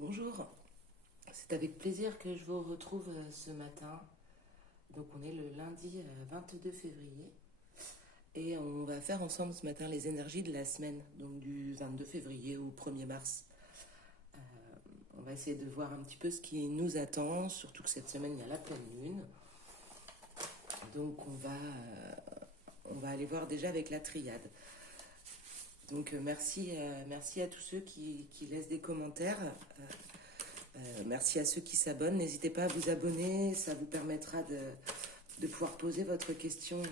Bonjour, c'est avec plaisir que je vous retrouve ce matin. Donc on est le lundi 22 février et on va faire ensemble ce matin les énergies de la semaine, donc du 22 février au 1er mars. Euh, on va essayer de voir un petit peu ce qui nous attend, surtout que cette semaine il y a la pleine lune. Donc on va aller voir déjà avec la triade. Donc merci à tous ceux qui laissent des commentaires. Merci à ceux qui s'abonnent. N'hésitez pas à vous abonner, ça vous permettra de pouvoir poser votre question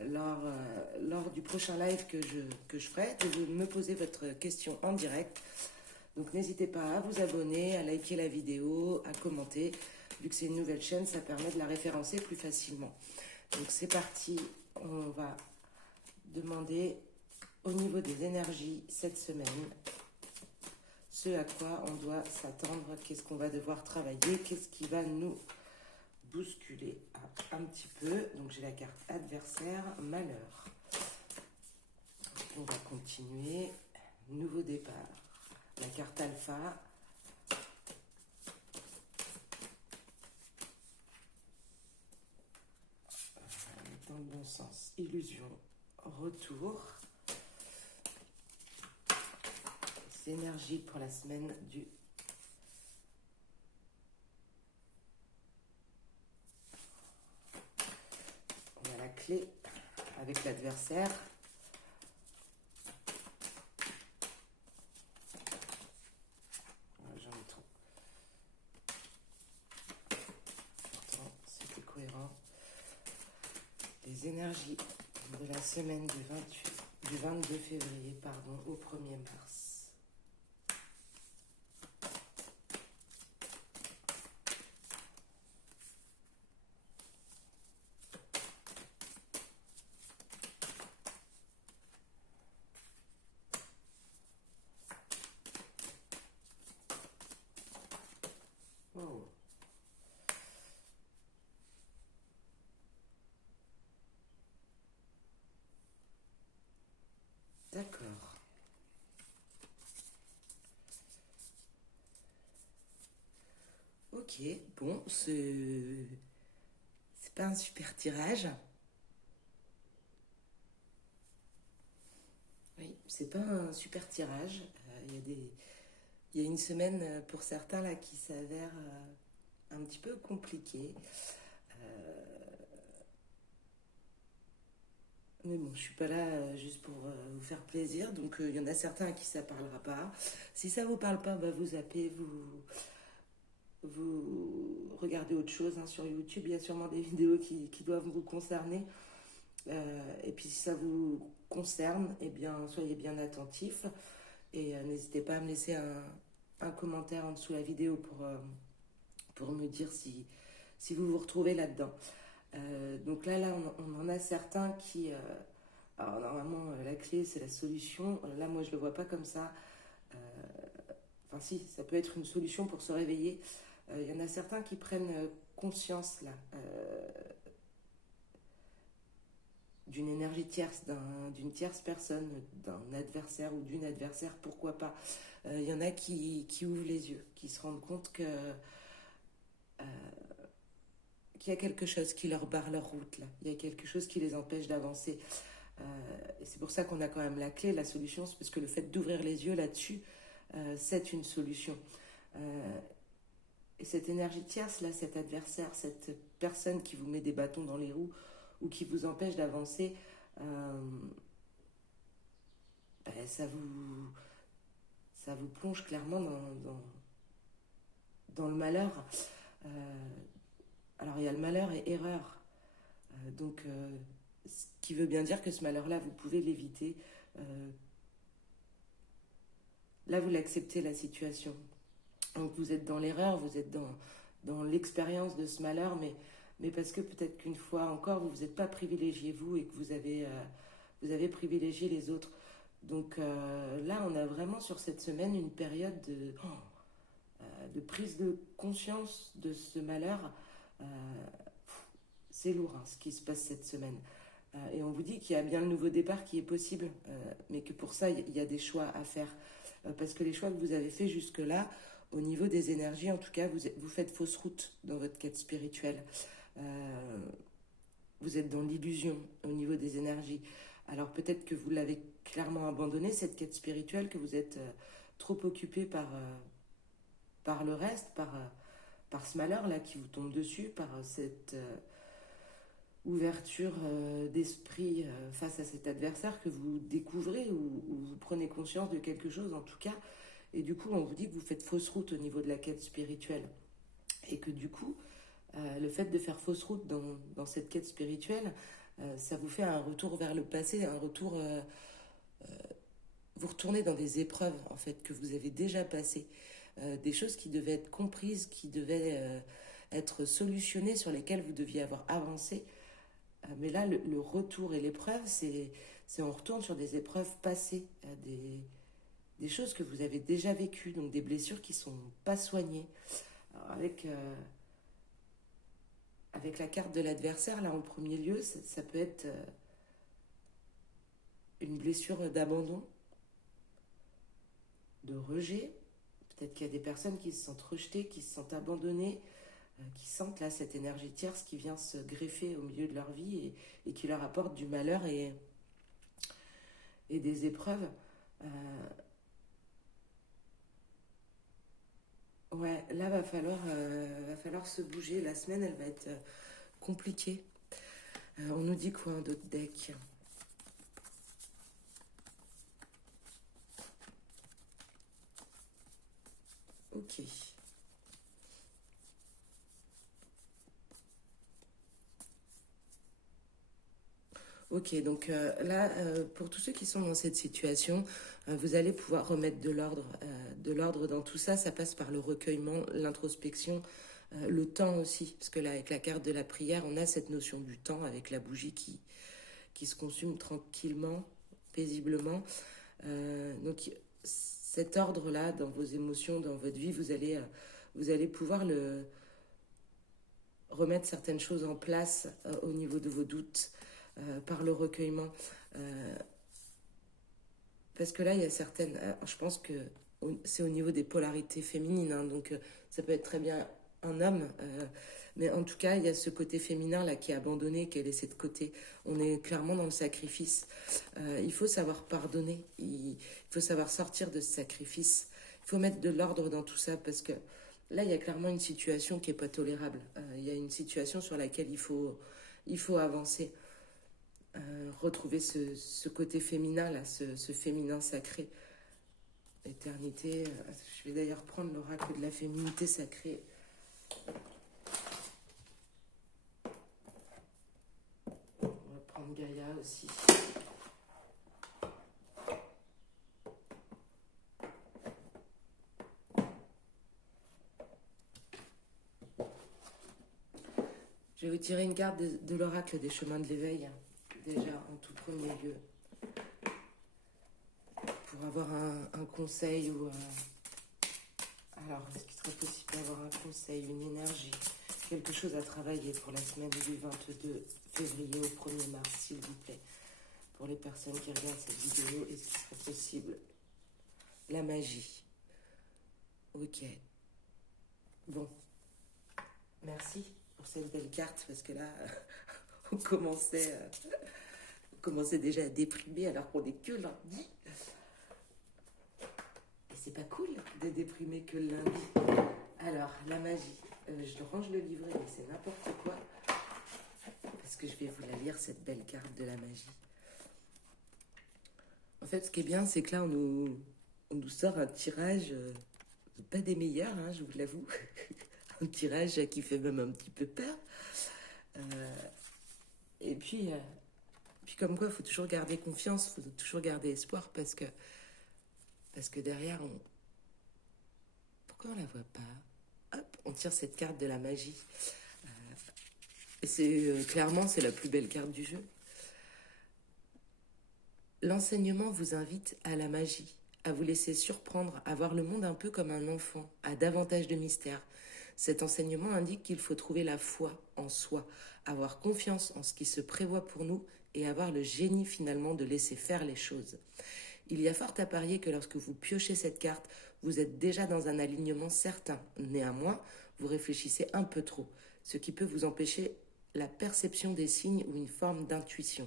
lors du prochain live que je ferai, de me poser votre question en direct. Donc n'hésitez pas à vous abonner, à liker la vidéo, à commenter. Vu que c'est une nouvelle chaîne, ça permet de la référencer plus facilement. Donc c'est parti, on va demander au niveau des énergies cette semaine ce à quoi on doit s'attendre, qu'est-ce qu'on va devoir travailler, qu'est-ce qui va nous bousculer un petit peu. Donc j'ai la carte adversaire, malheur. On va continuer, nouveau départ. La carte alpha, dans le bon sens, illusion, retour. Énergie pour la semaine du on a la clé avec l'adversaire. J'en ai trop. Pourtant, c'était cohérent. Les énergies de la semaine du 22 février au 1er mars. Oh. D'accord. Ok, bon, c'est pas un super tirage. Oui, c'est pas un super tirage. Il y a une semaine pour certains là qui s'avère un petit peu compliquée. Mais bon, je suis pas là juste pour vous faire plaisir, donc il y en a certains à qui ça parlera pas. Si ça vous parle pas, bah, vous zappez, vous regardez autre chose hein, sur YouTube. Il y a sûrement des vidéos qui doivent vous concerner. Et puis si ça vous concerne, eh bien soyez bien attentifs et n'hésitez pas à me laisser un commentaire en dessous de la vidéo pour me dire si vous vous retrouvez là-dedans. Donc là on en a certains qui... alors normalement, la clé, c'est la solution. Là, moi, je ne le vois pas comme ça. Enfin, si, ça peut être une solution pour se réveiller. Il y en a certains qui prennent conscience, là, d'une énergie tierce, d'une tierce personne, d'un adversaire ou d'une adversaire, pourquoi pas. Il y en a qui ouvrent les yeux, qui se rendent compte qu'il y a quelque chose qui leur barre leur route, là. Il y a quelque chose qui les empêche d'avancer. Et c'est pour ça qu'on a quand même la clé, la solution, c'est parce que le fait d'ouvrir les yeux là-dessus, c'est une solution. Et cette énergie tierce, là, cet adversaire, cette personne qui vous met des bâtons dans les roues ou qui vous empêche d'avancer, ben, ça vous plonge clairement dans le malheur. Euh, alors il y a le malheur et erreur. Ce qui veut bien dire que ce malheur-là, vous pouvez l'éviter. Là, vous l'acceptez, la situation. Donc vous êtes dans l'erreur, vous êtes dans l'expérience de ce malheur, mais parce que peut-être qu'une fois encore, vous vous êtes pas privilégié vous et que vous avez privilégié les autres. Donc là, on a vraiment sur cette semaine une période de prise de conscience de ce malheur. Euh, c'est lourd hein, ce qui se passe cette semaine. Et on vous dit qu'il y a bien le nouveau départ qui est possible, mais que pour ça, il y a des choix à faire. parce que les choix que vous avez faits jusque-là, au niveau des énergies, en tout cas, vous faites fausse route dans votre quête spirituelle. Euh, vous êtes dans l'illusion au niveau des énergies. Alors peut-être que vous l'avez clairement abandonné, cette quête spirituelle, que vous êtes trop occupé par le reste, par ce malheur-là qui vous tombe dessus, par cette ouverture d'esprit face à cet adversaire que vous découvrez ou vous prenez conscience de quelque chose en tout cas. Et du coup, on vous dit que vous faites fausse route au niveau de la quête spirituelle. Et que du coup, le fait de faire fausse route dans cette quête spirituelle, ça vous fait un retour vers le passé, un retour... vous retournez dans des épreuves en fait que vous avez déjà passées, des choses qui devaient être comprises, qui devaient être solutionnées, sur lesquelles vous deviez avoir avancé. Mais là, le retour et l'épreuve, c'est on retourne sur des épreuves passées, des choses que vous avez déjà vécues, donc des blessures qui ne sont pas soignées. Alors avec la carte de l'adversaire, là en premier lieu, ça peut être une blessure d'abandon, de rejet. Peut-être qu'il y a des personnes qui se sentent rejetées, qui se sentent abandonnées, qui sentent là cette énergie tierce qui vient se greffer au milieu de leur vie et qui leur apporte du malheur et des épreuves. Ouais, là va falloir se bouger. La semaine, elle va être compliquée. On nous dit quoi en d'autres decks? Ok. Ok, donc là, pour tous ceux qui sont dans cette situation, vous allez pouvoir remettre de l'ordre dans tout ça. Ça passe par le recueillement, l'introspection, le temps aussi, parce que là, avec la carte de la prière, on a cette notion du temps avec la bougie qui se consume tranquillement, paisiblement. Donc cet ordre-là, dans vos émotions, dans votre vie, vous allez pouvoir remettre certaines choses en place au niveau de vos doutes par le recueillement. Parce que là, il y a certaines... je pense que c'est au niveau des polarités féminines, hein, donc ça peut être très bien un homme, mais en tout cas, il y a ce côté féminin là qui est abandonné, qui est laissé de côté. On est clairement dans le sacrifice. Il faut savoir pardonner, il faut savoir sortir de ce sacrifice. Il faut mettre de l'ordre dans tout ça parce que là, il y a clairement une situation qui n'est pas tolérable. Il y a une situation sur laquelle il faut avancer. Retrouver ce côté féminin, là, ce féminin sacré. Éternité. Je vais d'ailleurs prendre l'oracle de la féminité sacrée. On va prendre Gaïa aussi. Je vais vous tirer une carte de l'oracle des chemins de l'éveil, déjà en tout premier lieu, pour avoir un conseil ou... Alors, est-ce qu'il serait possible d'avoir un conseil, une énergie, quelque chose à travailler pour la semaine du 22 février au 1er mars, s'il vous plaît, pour les personnes qui regardent cette vidéo, est-ce qu'il serait possible? La magie. Ok. Bon. Merci pour cette belle carte, parce que là, on commençait déjà à déprimer alors qu'on est que lundi. Et c'est pas cool de déprimer que le lundi. Alors, la magie. Je range le livret, mais c'est n'importe quoi. Parce que je vais vous la lire, cette belle carte de la magie. En fait, ce qui est bien, c'est que là, on nous sort un tirage, pas des meilleurs, hein, je vous l'avoue. Un tirage qui fait même un petit peu peur. Et puis comme quoi, il faut toujours garder confiance, il faut toujours garder espoir, parce que derrière, pourquoi on la voit pas? Hop, on tire cette carte de la magie. Et clairement, c'est la plus belle carte du jeu. L'enseignement vous invite à la magie, à vous laisser surprendre, à voir le monde un peu comme un enfant, à davantage de mystère. Cet enseignement indique qu'il faut trouver la foi en soi, avoir confiance en ce qui se prévoit pour nous et avoir le génie finalement de laisser faire les choses. Il y a fort à parier que lorsque vous piochez cette carte, vous êtes déjà dans un alignement certain. Néanmoins, vous réfléchissez un peu trop, ce qui peut vous empêcher la perception des signes ou une forme d'intuition.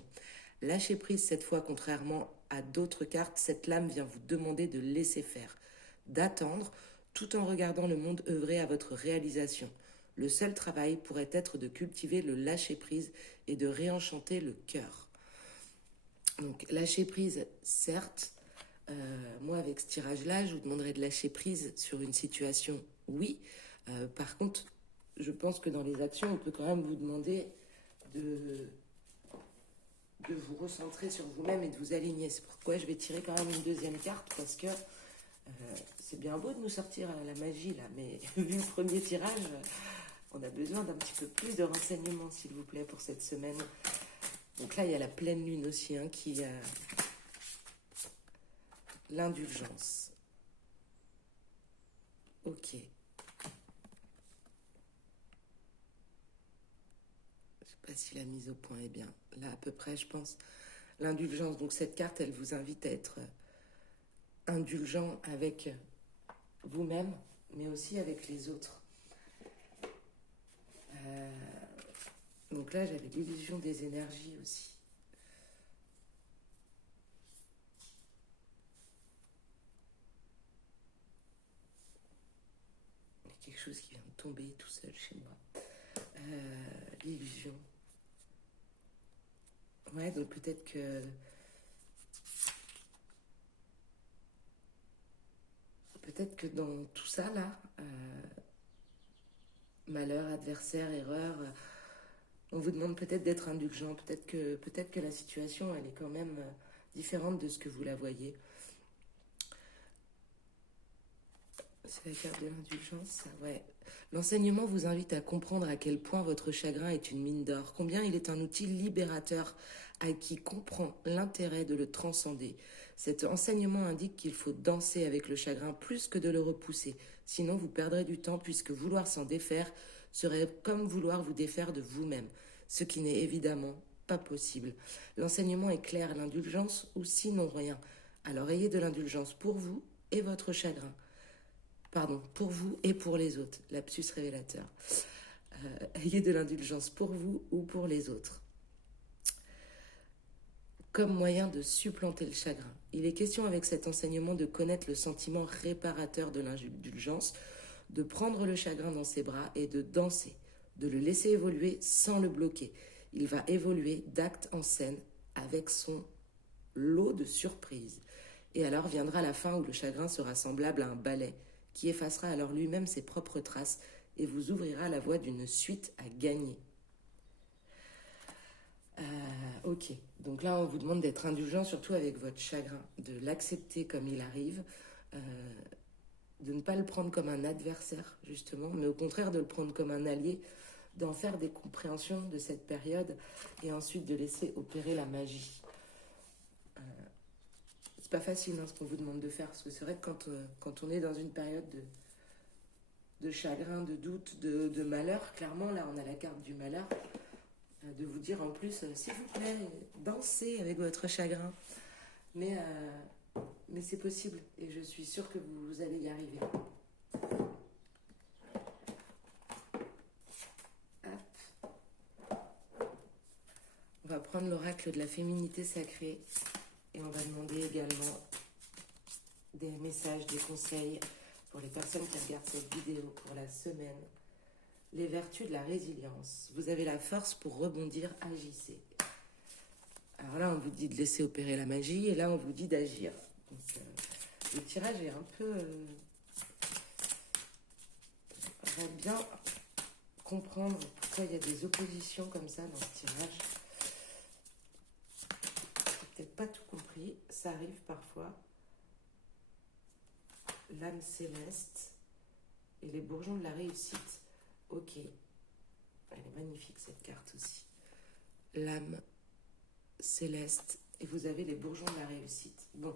Lâchez prise cette fois, contrairement à d'autres cartes, cette lame vient vous demander de laisser faire, d'attendre, tout en regardant le monde œuvrer à votre réalisation. Le seul travail pourrait être de cultiver le lâcher-prise et de réenchanter le cœur. Donc lâcher prise, certes. Moi, avec ce tirage-là, je vous demanderais de lâcher prise sur une situation, oui. Par contre, je pense que dans les actions, on peut quand même vous demander de vous recentrer sur vous-même et de vous aligner. C'est pourquoi je vais tirer quand même une deuxième carte, parce que c'est bien beau de nous sortir la magie, là, mais vu le premier tirage, on a besoin d'un petit peu plus de renseignements, s'il vous plaît, pour cette semaine. Donc là, il y a la pleine lune aussi, hein, qui a l'indulgence. Ok. Je sais pas si la mise au point est bien. Là, à peu près, je pense. L'indulgence. Donc cette carte, elle vous invite à être indulgent avec vous-même, mais aussi avec les autres. Donc là, j'avais l'illusion des énergies aussi. Il y a quelque chose qui vient de tomber tout seul chez moi. L'illusion. Ouais, donc peut-être que dans tout ça, là, malheur, adversaire, erreur, on vous demande peut-être d'être indulgent, peut-être que la situation, elle est quand même différente de ce que vous la voyez. C'est la carte de l'indulgence, ça, ouais. L'enseignement vous invite à comprendre à quel point votre chagrin est une mine d'or, combien il est un outil libérateur à qui comprend l'intérêt de le transcender. Cet enseignement indique qu'il faut danser avec le chagrin plus que de le repousser, sinon vous perdrez du temps puisque vouloir s'en défaire serait comme vouloir vous défaire de vous-même, ce qui n'est évidemment pas possible. L'enseignement est clair, l'indulgence ou sinon rien. Alors ayez de l'indulgence pour vous et votre chagrin. Pardon, pour vous et pour les autres. Lapsus révélateur. Ayez de l'indulgence pour vous ou pour les autres. Comme moyen de supplanter le chagrin. Il est question avec cet enseignement de connaître le sentiment réparateur de l'indulgence, de prendre le chagrin dans ses bras et de danser, de le laisser évoluer sans le bloquer. Il va évoluer d'acte en scène avec son lot de surprises. Et alors viendra la fin où le chagrin sera semblable à un ballet qui effacera alors lui-même ses propres traces et vous ouvrira la voie d'une suite à gagner. Ok, donc là on vous demande d'être indulgent surtout avec votre chagrin, de l'accepter comme il arrive, de ne pas le prendre comme un adversaire justement, mais au contraire de le prendre comme un allié, d'en faire des compréhensions de cette période et ensuite de laisser opérer la magie. C'est pas facile ce qu'on vous demande de faire, parce que c'est vrai que quand on est dans une période de chagrin, de doute, de malheur, clairement là on a la carte du malheur, de vous dire en plus, s'il vous plaît, dansez avec votre chagrin. Mais c'est possible et je suis sûre que vous allez y arriver. Hop. On va prendre l'oracle de la féminité sacrée et on va demander également des messages, des conseils pour les personnes qui regardent cette vidéo pour la semaine. Les vertus de la résilience. Vous avez la force pour rebondir, agissez. Alors là, on vous dit de laisser opérer la magie et là, on vous dit d'agir. Donc, le tirage est un peu... J'aimerais bien comprendre pourquoi il y a des oppositions comme ça dans ce tirage. J'ai peut-être pas tout compris, ça arrive parfois. L'âme céleste et les bourgeons de la réussite. Ok, elle est magnifique cette carte aussi. L'âme céleste et vous avez les bourgeons de la réussite. Bon,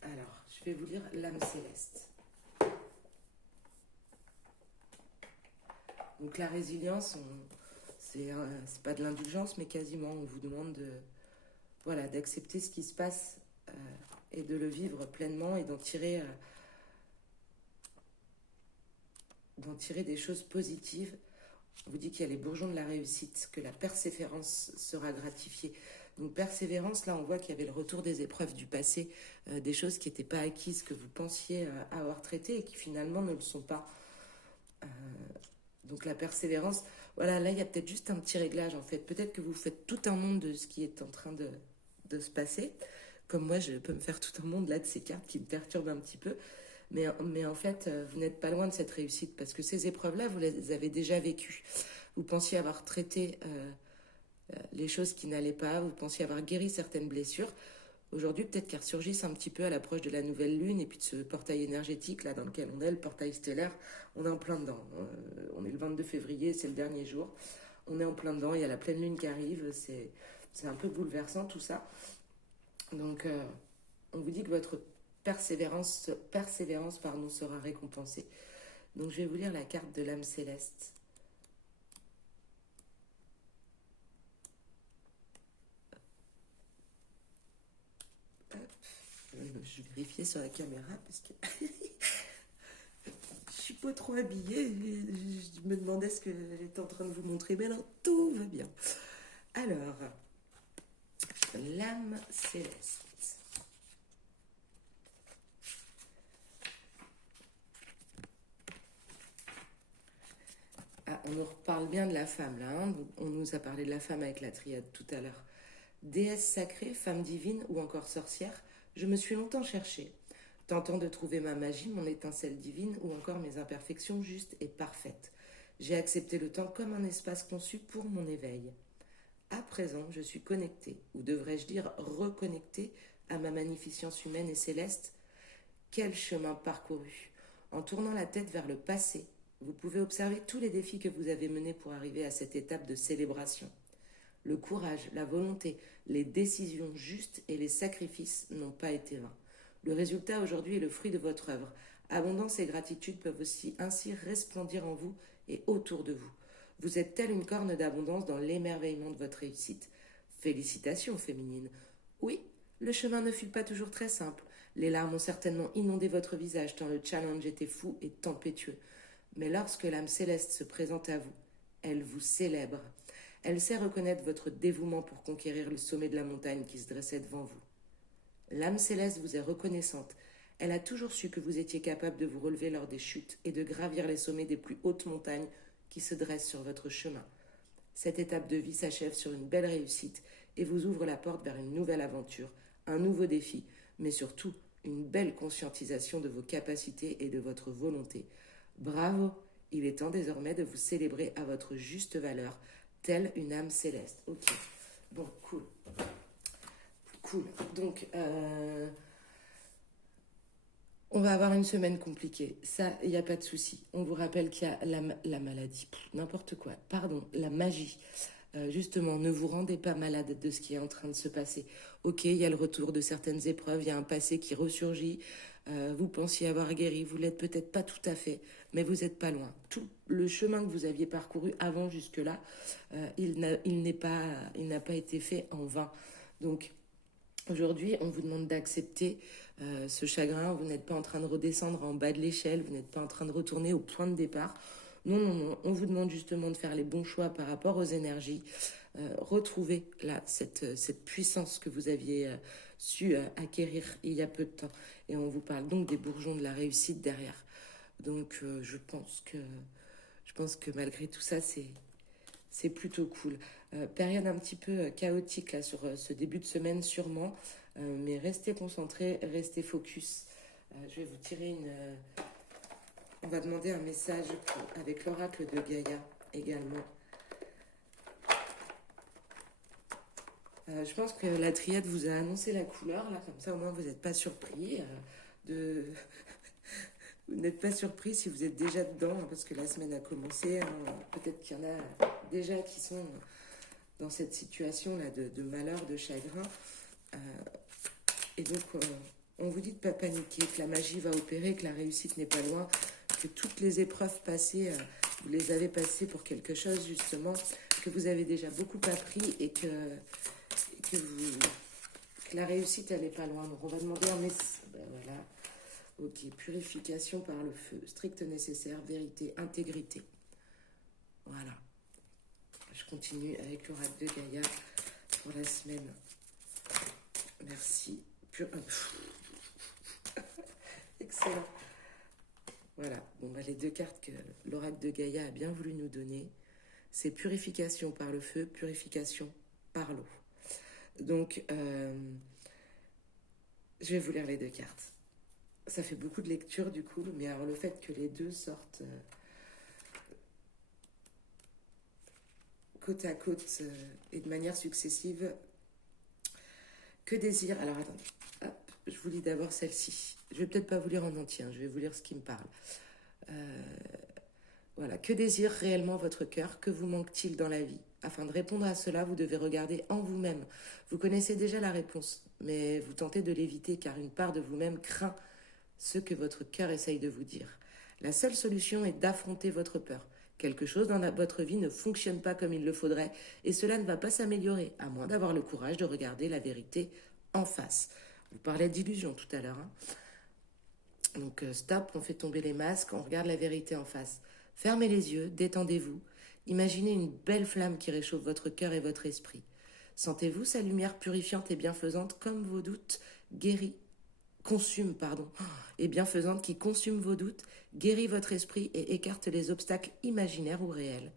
alors je vais vous lire l'âme céleste. Donc la résilience, c'est pas de l'indulgence, mais quasiment on vous demande voilà, d'accepter ce qui se passe et de le vivre pleinement et d'en tirer des choses positives. On vous dit qu'il y a les bourgeons de la réussite, que la persévérance sera gratifiée. Donc persévérance, là on voit qu'il y avait le retour des épreuves du passé, des choses qui n'étaient pas acquises, que vous pensiez avoir traitées et qui finalement ne le sont pas. Euh, donc la persévérance, voilà, là il y a peut-être juste un petit réglage en fait. Peut-être que vous faites tout un monde de ce qui est en train de se passer. Comme moi, je peux me faire tout un monde là de ces cartes qui me perturbent un petit peu. Mais en fait, vous n'êtes pas loin de cette réussite parce que ces épreuves-là, vous les avez déjà vécues. Vous pensiez avoir traité les choses qui n'allaient pas, vous pensiez avoir guéri certaines blessures. Aujourd'hui, peut-être qu'elles ressurgissent un petit peu à l'approche de la nouvelle lune et puis de ce portail énergétique là dans lequel on est, le portail stellaire. On est en plein dedans. On est le 22 février, c'est le dernier jour. On est en plein dedans, il y a la pleine lune qui arrive. C'est un peu bouleversant tout ça. Donc, on vous dit que votre persévérance pardon, sera récompensée. Donc, je vais vous lire la carte de l'âme céleste. Je vérifiais sur la caméra parce que je suis pas trop habillée. Je me demandais ce que j'étais en train de vous montrer. Mais alors, tout va bien. Alors, l'âme céleste. Ah, on nous reparle bien de la femme là. Hein. On nous a parlé de la femme avec la triade tout à l'heure. Déesse sacrée, femme divine ou encore sorcière, je me suis longtemps cherchée, tentant de trouver ma magie, mon étincelle divine ou encore mes imperfections justes et parfaites. J'ai accepté le temps comme un espace conçu pour mon éveil. À présent, je suis connectée, ou devrais-je dire reconnectée, à ma magnificence humaine et céleste. Quel chemin parcouru! En tournant la tête vers le passé, vous pouvez observer tous les défis que vous avez menés pour arriver à cette étape de célébration. Le courage, la volonté, les décisions justes et les sacrifices n'ont pas été vains. Le résultat aujourd'hui est le fruit de votre œuvre. Abondance et gratitude peuvent aussi ainsi resplendir en vous et autour de vous. Vous êtes telle une corne d'abondance dans l'émerveillement de votre réussite. Félicitations, féminine. Oui, le chemin ne fut pas toujours très simple. Les larmes ont certainement inondé votre visage tant le challenge était fou et tempétueux. Mais lorsque l'âme céleste se présente à vous, elle vous célèbre. Elle sait reconnaître votre dévouement pour conquérir le sommet de la montagne qui se dressait devant vous. L'âme céleste vous est reconnaissante. Elle a toujours su que vous étiez capable de vous relever lors des chutes et de gravir les sommets des plus hautes montagnes qui se dressent sur votre chemin. Cette étape de vie s'achève sur une belle réussite et vous ouvre la porte vers une nouvelle aventure, un nouveau défi, mais surtout une belle conscientisation de vos capacités et de votre volonté. Bravo! Il est temps désormais de vous célébrer à votre juste valeur, telle une âme céleste. Ok, bon, cool. Cool. Donc, on va avoir une semaine compliquée. Ça, il n'y a pas de souci. On vous rappelle qu'il y a la maladie, n'importe quoi. Pardon, la magie. Justement, ne vous rendez pas malade de ce qui est en train de se passer. Ok, il y a le retour de certaines épreuves, il y a un passé qui ressurgit. Vous pensiez avoir guéri, vous l'êtes peut-être pas tout à fait, mais vous n'êtes pas loin. Tout le chemin que vous aviez parcouru avant jusque-là, il n'a pas été fait en vain. Donc, aujourd'hui, on vous demande d'accepter ce chagrin. Vous n'êtes pas en train de redescendre en bas de l'échelle, vous n'êtes pas en train de retourner au point de départ. Non, non, non. On vous demande justement de faire les bons choix par rapport aux énergies. Retrouver là cette puissance que vous aviez su acquérir il y a peu de temps. Et on vous parle donc des bourgeons de la réussite derrière. Donc je pense que malgré tout ça, c'est plutôt cool. Période un petit peu chaotique là sur ce début de semaine sûrement. Mais restez concentrés, restez focus. Je vais vous tirer on va demander un message avec l'oracle de Gaïa également. Je pense que la triade vous a annoncé la couleur, là, comme ça au moins vous n'êtes pas surpris. Vous n'êtes pas surpris si vous êtes déjà dedans, hein, parce que la semaine a commencé. Hein, peut-être qu'il y en a déjà qui sont dans cette situation-là de malheur, de chagrin. Et donc, on vous dit de ne pas paniquer, que la magie va opérer, que la réussite n'est pas loin, que toutes les épreuves passées, vous les avez passées pour quelque chose, justement, que vous avez déjà beaucoup appris et que la réussite, elle n'est pas loin. Donc, on va demander un message. Ben voilà. Ok, purification par le feu. Strict nécessaire, vérité, intégrité. Voilà. Je continue avec l'oracle de Gaïa pour la semaine. Merci. Excellent. Voilà. Bon, bah, les deux cartes que l'oracle de Gaïa a bien voulu nous donner, c'est purification par le feu, purification par l'eau. Donc, je vais vous lire les deux cartes. Ça fait beaucoup de lecture du coup, mais alors le fait que les deux sortent côte à côte et de manière successive, que désire. Alors attendez, hop, je vous lis d'abord celle-ci. Je vais peut-être pas vous lire en entier, je vais vous lire ce qui me parle. Voilà, que désire réellement votre cœur? Que vous manque-t-il dans la vie? Afin de répondre à cela, vous devez regarder en vous-même. Vous connaissez déjà la réponse, mais vous tentez de l'éviter car une part de vous-même craint ce que votre cœur essaye de vous dire. La seule solution est d'affronter votre peur. Quelque chose dans votre vie ne fonctionne pas comme il le faudrait et cela ne va pas s'améliorer, à moins d'avoir le courage de regarder la vérité en face. Vous parlez d'illusion tout à l'heure. Donc stop, on fait tomber les masques, on regarde la vérité en face. Fermez les yeux, détendez-vous. Imaginez une belle flamme qui réchauffe votre cœur et votre esprit. Sentez-vous sa lumière purifiante et bienfaisante comme vos doutes et bienfaisante qui consume vos doutes, guérit votre esprit et écarte les obstacles imaginaires ou réels.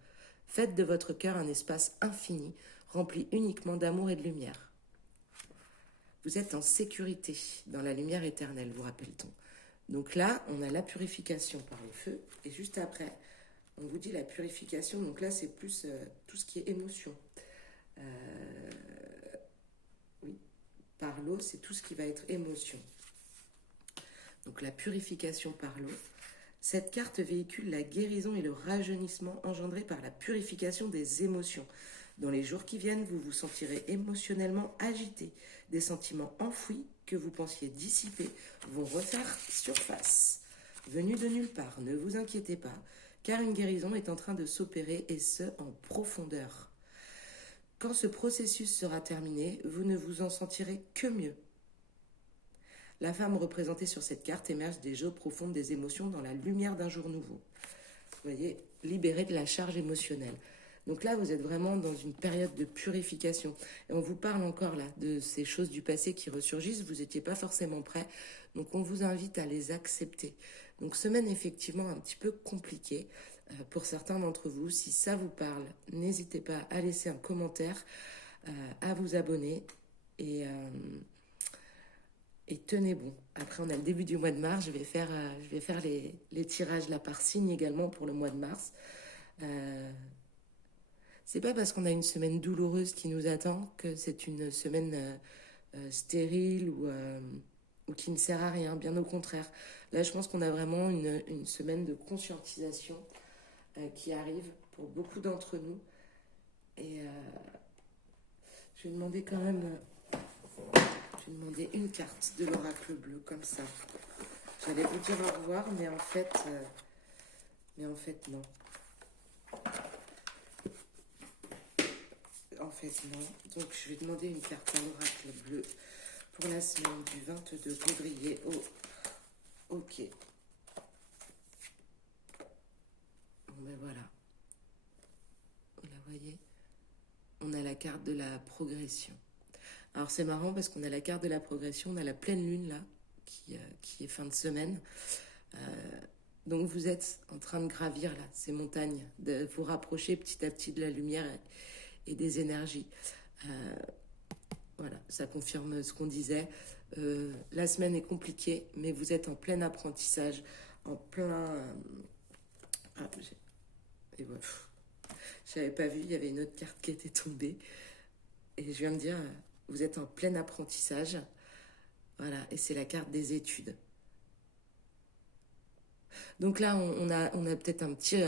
Faites de votre cœur un espace infini, rempli uniquement d'amour et de lumière. Vous êtes en sécurité dans la lumière éternelle, vous rappelle-t-on. Donc là, on a la purification par le feu, et juste après, on vous dit la purification, donc là c'est plus tout ce qui est émotion. Oui, par l'eau, c'est tout ce qui va être émotion. Donc la purification par l'eau. Cette carte véhicule la guérison et le rajeunissement engendrés par la purification des émotions. Dans les jours qui viennent, vous vous sentirez émotionnellement agité. Des sentiments enfouis que vous pensiez dissipés vont refaire surface. Venus de nulle part, ne vous inquiétez pas, car une guérison est en train de s'opérer et ce, en profondeur. Quand ce processus sera terminé, vous ne vous en sentirez que mieux. La femme représentée sur cette carte émerge des eaux profondes des émotions dans la lumière d'un jour nouveau. Vous voyez, libérée de la charge émotionnelle. Donc là, vous êtes vraiment dans une période de purification. Et on vous parle encore là de ces choses du passé qui ressurgissent. Vous n'étiez pas forcément prêts. Donc on vous invite à les accepter. Donc semaine effectivement un petit peu compliquée pour certains d'entre vous. Si ça vous parle, n'hésitez pas à laisser un commentaire, à vous abonner et tenez bon. Après, on a le début du mois de mars. Je vais faire les tirages là par signe également pour le mois de mars. C'est pas parce qu'on a une semaine douloureuse qui nous attend que c'est une semaine stérile ou qui ne sert à rien. Bien au contraire. Là, je pense qu'on a vraiment une semaine de conscientisation qui arrive pour beaucoup d'entre nous. Et je vais demander quand même... Je vais demander une carte de l'oracle bleu, comme ça. J'allais vous dire au revoir, mais en fait non. En fait, non. Donc, je vais demander une carte à l'oracle bleu pour la semaine du 22 février au... Ok. Bon, ben voilà. Vous la voyez? On a la carte de la progression. Alors c'est marrant parce qu'on a la carte de la progression, on a la pleine lune là, qui est fin de semaine. Donc vous êtes en train de gravir là, ces montagnes, de vous rapprocher petit à petit de la lumière et des énergies. Voilà, ça confirme ce qu'on disait. La semaine est compliquée, mais vous êtes en plein apprentissage, en plein... J'avais pas vu, il y avait une autre carte qui était tombée. Et je viens de dire... Vous êtes en plein apprentissage. Voilà, et c'est la carte des études. Donc là, on a peut-être un petit...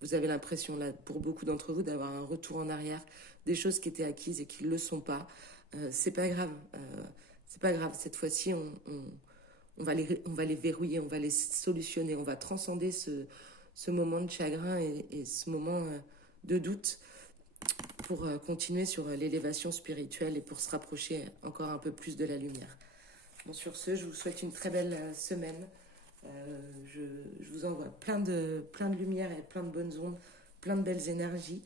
vous avez l'impression, là, pour beaucoup d'entre vous, d'avoir un retour en arrière, des choses qui étaient acquises et qui ne le sont pas. C'est pas grave. C'est pas grave. Cette fois-ci, on va les verrouiller, on va les solutionner, on va transcender ce moment de chagrin et ce moment de doute. pour continuer sur l'élévation spirituelle et pour se rapprocher encore un peu plus de la lumière. Bon, sur ce, je vous souhaite une très belle semaine. Je vous envoie plein de lumière et plein de bonnes ondes, plein de belles énergies.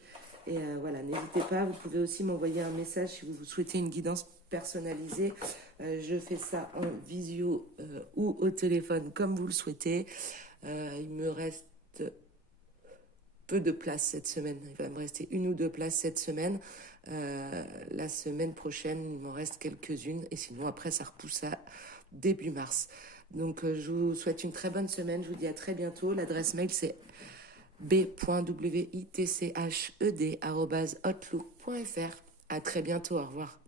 Et voilà, n'hésitez pas, vous pouvez aussi m'envoyer un message si vous souhaitez une guidance personnalisée. Je fais ça en visio ou au téléphone comme vous le souhaitez. Il me reste peu de place cette semaine. Il va me rester 1 ou 2 places cette semaine. La semaine prochaine, il m'en reste quelques-unes. Et sinon, après, ça repousse à début mars. Donc, je vous souhaite une très bonne semaine. Je vous dis à très bientôt. L'adresse mail, c'est b.witched@outlook.fr. À très bientôt. Au revoir.